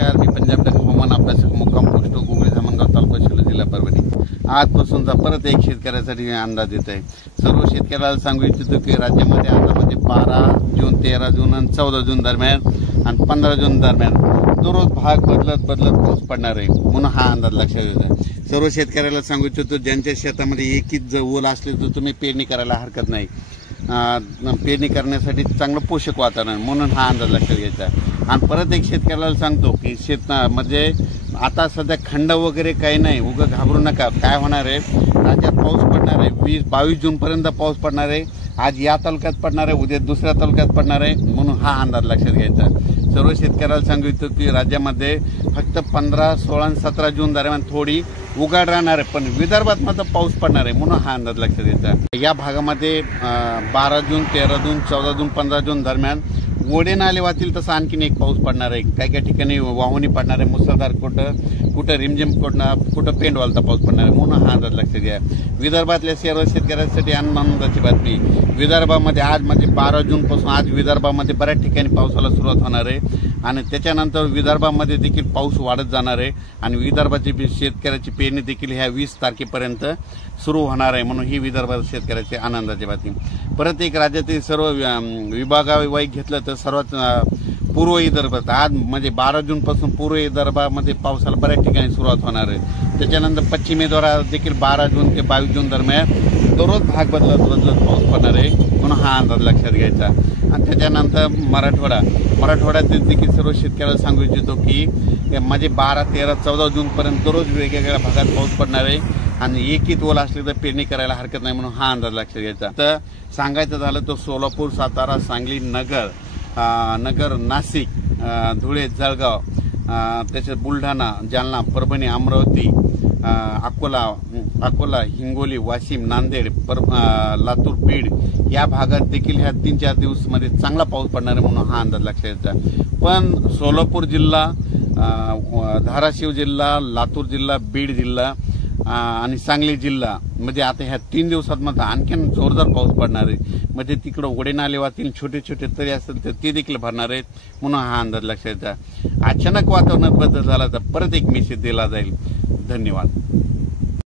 नमस्कार, मी पंजाब डक हवामान अभ्यासक मुक्काम पोस्ट गुगळी धामणगाव तालुका शिरूर जिल्हा परभणी। आजपासूनचा परत एक शेतकऱ्यासाठी अंदाज येत आहे। सर्व शेतकऱ्याला सांगू इच्छितो की राज्यामध्ये आता म्हणजे 12 जून 13 जून आणि 14 जून दरम्यान आणि 15 जून दरम्यान दररोज भाग बदलत पाऊस पडणार आहे, म्हणून हा अंदाज लक्षात येतो। सर्व शेतकऱ्याला सांगू इच्छितो ज्यांच्या शेतामध्ये एकच ओल असले तर तुम्ही पेरणी करायला हरकत नाही। पेरणी करण्यासाठी चांगलं पोषक वातावरण, म्हणून हा अंदाज लक्षात घ्यायचा। आणि परत एक शेतकऱ्याला सांगतो की शेत म्हणजे आता सध्या खंड वगैरे काही नाही, उगाच घाबरू नका। काय होणार आहे, राज्यात पाऊस पडणार आहे, 20-22 जून पर्यंत पाऊस पडणार आहे। आज या तालुक्यात पडणार आहे, उद्या दुसऱ्या तालुक्यात पडणार आहे, म्हणून हा अंदाज लक्षात घ्यायचा। सर्व शेतकऱ्याला सांगितलं की राज्यामध्ये फक्त 15, 16 आणि 17 जून दरम्यान थोडी उघाड राहणार आहे, पण विदर्भात मात्र पाऊस पडणार आहे, म्हणून हा अंदाज लक्षात घ्यायचा। या भागामध्ये 12 जून 13 जून 14 जून 15 जून दरम्यान ओढे नाले वाहतील तसं आणखीन एक पाऊस पडणार आहे। काही ठिकाणी वाहुणी पडणार आहे, मुसळधार, कुठं रिमझिम, कुठं पेंड वालता पाऊस पडणार आहे, म्हणून हा अंदाज लक्षात घ्या। विदर्भातल्या सर्व शेतकऱ्यांसाठी आनंदाची बातमी, विदर्भामध्ये आज म्हणजे 12 जून पासून आज विदर्भामध्ये बऱ्याच ठिकाणी पावसाला सुरुवात होणार आहे आणि त्याच्यानंतर विदर्भामध्ये देखील पाऊस वाढत जाणार आहे आणि विदर्भाची शेतकऱ्याची पेरणी देखील ह्या 20 तारखेपर्यंत सुरू होणार आहे, म्हणून ही विदर्भात शेतकऱ्याची आनंदाची बातमी। परत एक राज्यातील सर्व विभागावाईज घेतलं तर सर्वात पूर्व विदर्भात आज म्हणजे 12 जून पासून पूर्व विदर्भामध्ये पावसाला बऱ्याच ठिकाणी सुरुवात होणार आहे। त्याच्यानंतर पश्चिम विदर्भात देखील 12 जून ते 22 जून दरम्यान दररोज भाग बदलत पाऊस पडणार आहे, म्हणून हा अंदाज लक्षात घ्यायचा। आणि त्याच्यानंतर मराठवाड्यात देखील सर्व शेतकऱ्याला सांगू इच्छितो की म्हणजे 12, 13, 14 जून पर्यंत दररोज वेगवेगळ्या भागात पाऊस पडणार आहे आणि एकच ओल असले तर पेरणी करायला हरकत नाही, म्हणून हा अंदाज लक्षात घ्यायचा। तर सांगायचं झालं तर सोलापूर, सातारा, सांगली, नगर, नाशिक, धुळे, जळगाव, त्याच्यात बुलढाणा, जालना, परभणी, अमरावती, अकोला, हिंगोली, वाशिम, नांदेड, लातूर, बीड या भागात देखील ह्या 3-4 दिवसामध्ये चांगला पाऊस पडणार आहे, म्हणून हा अंदाज लक्षात घ्यायचा। पण सोलापूर जिल्हा, धाराशिव जिल्हा, लातूर जिल्हा, बीड जिल्हा आणि सांगली जिल्हा म्हणजे आता ह्या 3 दिवसात मात्र आणखीन जोरदार पाऊस पडणार आहे, म्हणजे तिकडं ओढे नाले वाहतील, छोटे तरी असेल तर ते देखील भरणार आहेत, म्हणून हा अंदाज लक्षात घ्यायचा। अचानक वातावरणात बदल झाला तर परत एक मेसेज दिला जाईल। धन्यवाद।